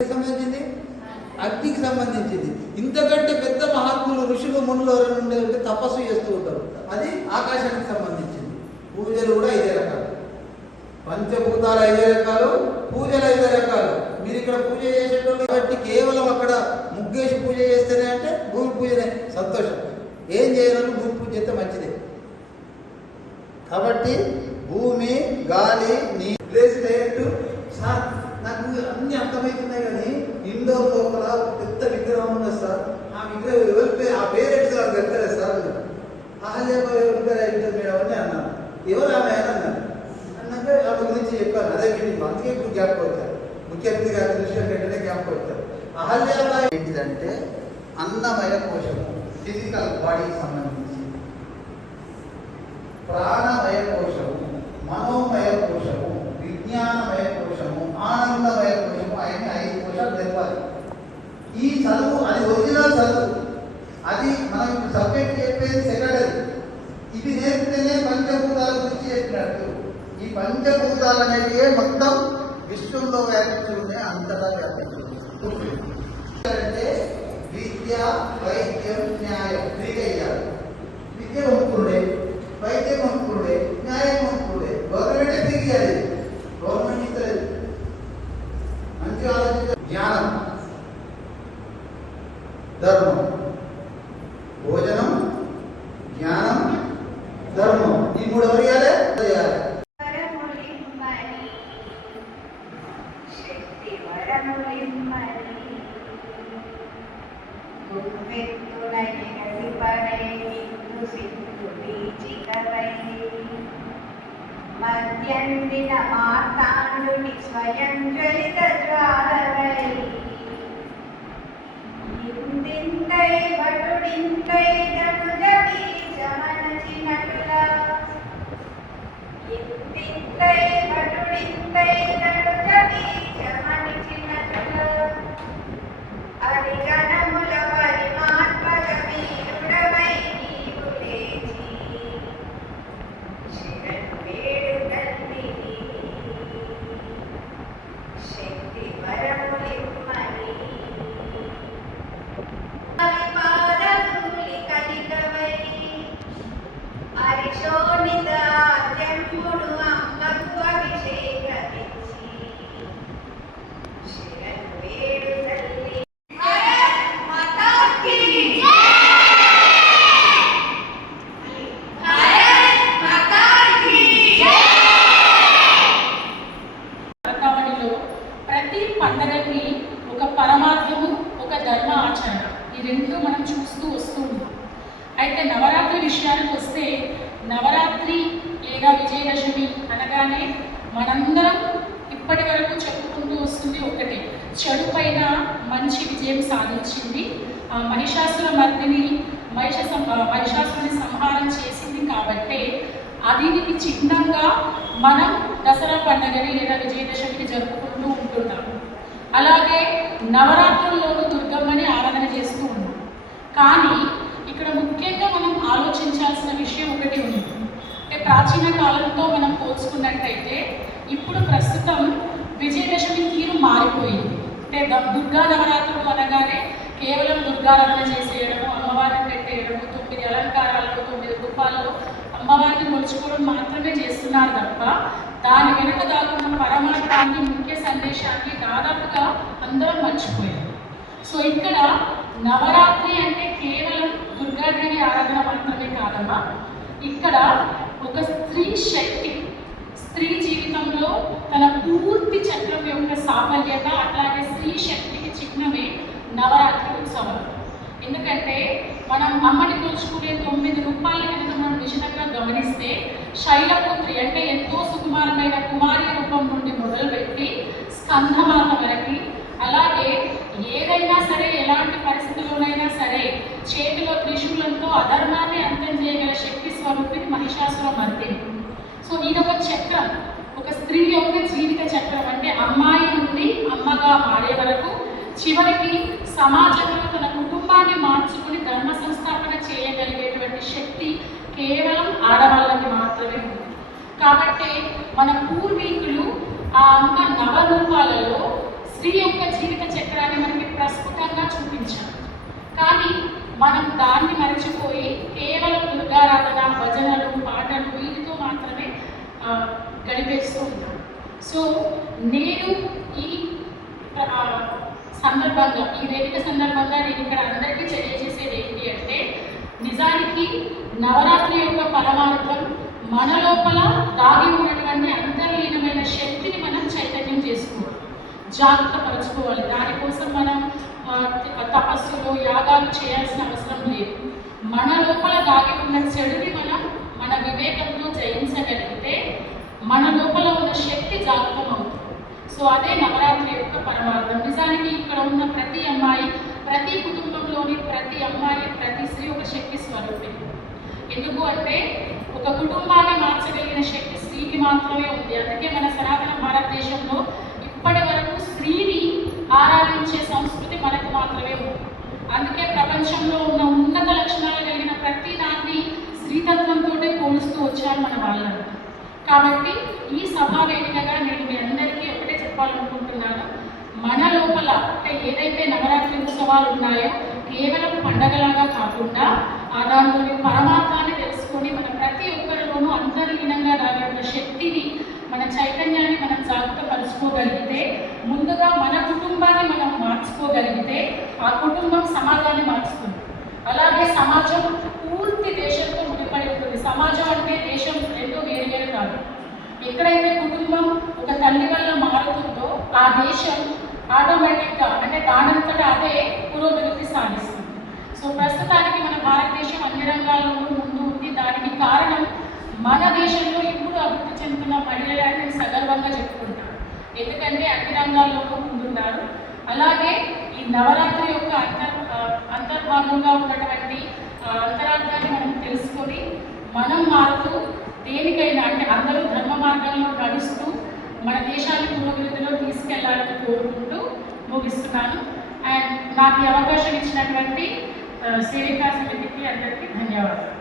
సంబంధించింది అగ్నికి సంబంధించింది. ఇంతకంటే పెద్ద మహాత్ములు ఋషులు మునులు ఉండే తపస్సు చేస్తూ ఉంటారు, అది ఆకాశానికి సంబంధించింది. పూజలు కూడా 5 రకాలు, పంచభూతాలు 5 రకాలు, పూజలు 5 రకాలు. మీరు ఇక్కడ పూజ చేసేటప్పుడు కాబట్టి కేవలం అక్కడ ముగ్గేసి పూజ చేస్తేనే అంటే భూమి పూజనే, సంతోషం. ఏం చేయాలని భూమి పూజ చేస్తే మంచిదే. కాబట్టి భూమి, గాలి, నీరు ప్లేస్ డైరెక్ట్. సార్ నాకు అన్ని అర్థమవుతున్నాయి, కానీ ఇండోర్ లోపల పెద్ద విగ్రహం ఉన్నది సార్, ఆ విగ్రహం ఎవరి పేరు, ఆ పేరు ఎట్టు నాకు వెళ్తారే సార్, అహల్యాబాయి ఎవరి పేరు అవుతుంది మేడం అని అన్నాను. ఎవరు ఆమె అని అన్నాను. అన్నాక ఆమె గురించి చెప్పాను. అదే మీకు అందుకే ఇప్పుడు గ్యాప్ కొడతారు, ముఖ్యమంత్రి గారి దృష్టిలో వెంటనే గ్యాప్ కొడతారు. అహల్యాబాయి ఏంటిదంటే అన్నమయ కోశము, ఫిజికల్ బాడీకి సంబంధించి, ప్రాణమయ కోశము, మనోమయ కోశము, విజ్ఞానమయ కోశము, ఆనందమయ కోశము, ఆయన 5 కోశాలు తెలపాలి. ఈ చదువు అది ఒరిజినల్ చదువు, అది మనం ఇప్పుడు సబ్జెక్ట్ చెప్పేది సెకండరీ. ఇది నేర్పితేనే పంచభూతాల గురించి చెప్పినట్టు. ఈ పంచభూతాలు అనేవి మొత్తం విశ్వంలో వ్యాపించుకునే, అంతటా వ్యాపించుకునే. అంటే విద్య, వైద్యం, న్యాయం 3 అయ్యారు. విద్య కొనుక్కుండే, వైద్యం కొనుక్కుండే, న్యాయం కొనుక్కుండే. గవర్నమెంటే తిరిగాలి, గవర్నమెంట్ ఇస్తలేదు. మంచి ఆలోచించ. జ్ఞానం, ధర్మం, భోజనం, జ్ఞానం, ధర్మం, ఈ 3 ఎవరు చేయాలి? మధ్యందిన మార్తాండుని స్వయం జ్వలిత జ్వాలవై ఇందింతై భటుడింతై దనుజ బీజమనచినటుల ఇందింతై భటుడింతై దనుజ బీజమనచినటుల అరిగణముల పరిమాత్మల వీరుడవై నీవు లేచి శిరన్ వేడు తల్లి శక్తి వరములిమ్మని పాదధూళి కలిగవై హరిశోణిత తెంపుడు అమ్మకు అభిషేకమిచ్చి శిరన్ వేడు తల్లి. ప్రతి పండగకి ఒక పరమార్థము, ఒక ధర్మ ఆచరణ, ఈ 2 మనం చూస్తూ వస్తూ ఉన్నాం. అయితే నవరాత్రి విషయానికి వస్తే, నవరాత్రి లేదా విజయదశమి అనగానే మనందరం ఇప్పటి వరకు చెప్పుకుంటూ వస్తుంది ఒకటే, చెడు పైన మంచి విజయం సాధించింది, మహిషాసుర మర్దిని మహిషాసురుని సంహారం చేసింది. కాబట్టి దీనికి చిహ్నంగా మనం దసరా పండుగని లేదా విజయదశమిని జరుపుకుంటూ ఉంటున్నాము. అలాగే నవరాత్రుల్లోనూ దుర్గమ్మని ఆరాధన చేస్తూ ఉన్నాం. కానీ ఇక్కడ ముఖ్యంగా మనం ఆలోచించాల్సిన విషయం ఒకటి ఉంది. అంటే ప్రాచీన కాలంతో మనం పోల్చుకున్నట్టయితే ఇప్పుడు ప్రస్తుతం విజయదశమి తీరు మారిపోయింది. అంటే దుర్గా నవరాత్రులు అనగానే కేవలం దుర్గారాధన చేసేయడము, అమ్మవారిని పెట్టేయడము, 9 అలంకారాల్లో 9 రూపాల్లో అమ్మవారిని కొలుచుకోవడం మాత్రమే చేస్తున్నారు తప్ప దాని వెనుక దాకున్న పరమార్థాన్ని, ముఖ్య సందేశాన్ని దాదాపుగా అందరం మర్చిపోయారు. సో ఇక్కడ నవరాత్రి అంటే కేవలం దుర్గాదేవి ఆరాధన మాత్రమే కాదమ్మా, ఇక్కడ ఒక స్త్రీ శక్తి, స్త్రీ జీవితంలో తన పూర్తి చక్రం యొక్క సాఫల్యత, అట్లాగే స్త్రీ శక్తికి చిహ్నమే నవరాత్రి ఉత్సవాలు. ఎందుకంటే మనం అమ్మని కొలుచుకునే 9 రూపాయల కనుక మనం నిశ్చితంగా గమనిస్తే, శైలపుత్రి అంటే ఎంతో సుకుమారమైన కుమారి రూపం నుండి మొదలుపెట్టి స్కంధమాత వరకు, అలాగే ఏదైనా సరే ఎలాంటి పరిస్థితుల్లోనైనా సరే చేతిలో త్రిశూలంతో అధర్మాన్ని అంతం చేయగల శక్తి స్వరూపిణి మహిషాసుర మర్దిని. సో ఇదొక చక్రం, ఒక స్త్రీ యొక్క జీవిత చక్రం. అంటే అమ్మాయి నుండి అమ్మగా మారే వరకు చివరికి సమాజంలో తన కుటుంబాన్ని మార్చుకుని ధర్మ సంస్థాపన చేయగలిగేటువంటి శక్తి కేవలం ఆడవాళ్ళకి మాత్రమే ఉంది. కాబట్టి మన పూర్వీకులు ఆ అమ్మ నవరూపాలలో స్త్రీ యొక్క జీవిత చక్రాన్ని మనకి ప్రస్ఫుటంగా చూపించారు. కానీ మనం దాన్ని మరచిపోయి కేవలం దుర్గారాధన, భజనలు, పాటలు వీటితో మాత్రమే గడిపేస్తూ ఉంటాం. సో నేను ఈ సందర్భంగా, ఈ వేదిక సందర్భంగా నేను ఇక్కడ అందరికీ తెలియజేసేది ఏంటి అంటే, నిజానికి నవరాత్రి యొక్క పరమార్థం మన లోపల దాగి ఉన్నటువంటి అంతర్లీనమైన శక్తిని మనం చైతన్యం చేసుకోవాలి, జాగ్రత్తపరచుకోవాలి. దానికోసం మనం తపస్సులు, యాగాలు చేయాల్సిన అవసరం లేదు. మన లోపల దాగి ఉన్న చెడుని మనం మన వివేకంతో జయించగలిగితే మన లోపల ఉన్న శక్తి జాగృతం అవుతుంది. సో అదే నవరాత్రి యొక్క పరమార్థం. నిజానికి ఇక్కడ ఉన్న ప్రతి అమ్మాయి, ప్రతి కుటుంబంలోని ప్రతి అమ్మాయి, ప్రతి స్త్రీ ఒక శక్తి స్వరూపి. ఎందుకు అంటే ఒక కుటుంబాన్ని మార్చగలిగిన శక్తి స్త్రీకి మాత్రమే ఉంది. అందుకే మన సనాతన భారతదేశంలో ఇప్పటి వరకు స్త్రీని ఆరాధించే సంస్కృతి మనకు మాత్రమే ఉంది. అందుకే ప్రపంచంలో ఉన్న ఉన్నత లక్షణాలు కలిగిన ప్రతి దాన్ని స్త్రీతత్వంతో పోలుస్తూ వచ్చారు మన వాళ్ళని. కాబట్టి ఈ సభా వేదికగా నేను మీ అందరికీ ఒకటే చెప్పాలనుకుంటున్నాను, మన లోపల అంటే ఏదైతే నవరాత్రి ఉత్సవాలు ఉన్నాయో కేవలం పండగలాగా కాకుండా దానిలోని పరమార్థాన్ని తెలుసుకొని మన ప్రతి ఒక్కరిలోనూ అంతర్లీనంగా రాగలిగిన శక్తిని, మన చైతన్యాన్ని మనం జాగ్రత్తపరుచుకోగలిగితే, ముందుగా మన కుటుంబాన్ని మనం మార్చుకోగలిగితే ఆ కుటుంబం సమాజాన్ని మార్చుతుంది. అలాగే సమాజం పూర్తి దేశంతో ముడిపడి ఉంటుంది. సమాజం అంటే దేశం రెండో వేరు కాదు. ఎక్కడైతే కుటుంబం ఒక తల్లి వల్ల మారుతుందో ఆ దేశం ఆటోమేటిక్గా అంటే దానంతటా అదే పురోభివృద్ధి సాధిస్తుంది. సో ప్రస్తుతానికి మన భారతదేశం అన్ని రంగాల్లోనూ ముందు ఉంది. దానికి కారణం మన దేశంలో ఇప్పుడు అభివృద్ధి చెందుతున్న మహిళలని నేను సగర్వంగా చెప్పుకుంటాను. ఎందుకంటే అన్ని రంగాల్లోనూ ముందున్నారు. అలాగే ఈ నవరాత్రి యొక్క అంతర్భాగంగా ఉన్నటువంటి అంతరార్థాన్ని మనం తెలుసుకొని మనం మారుతూ దేనికైనా అంటే అందరూ ధర్మ మార్గంలో నడుస్తూ మన దేశాన్ని పురోభివృద్ధిలో తీసుకెళ్లాలని కోరుకుంటూ ముగిస్తున్నాను. అండ్ నాకు ఈ అవకాశం ఇచ్చినటువంటి సేవికా సమితికి అందరికీ ధన్యవాదాలు.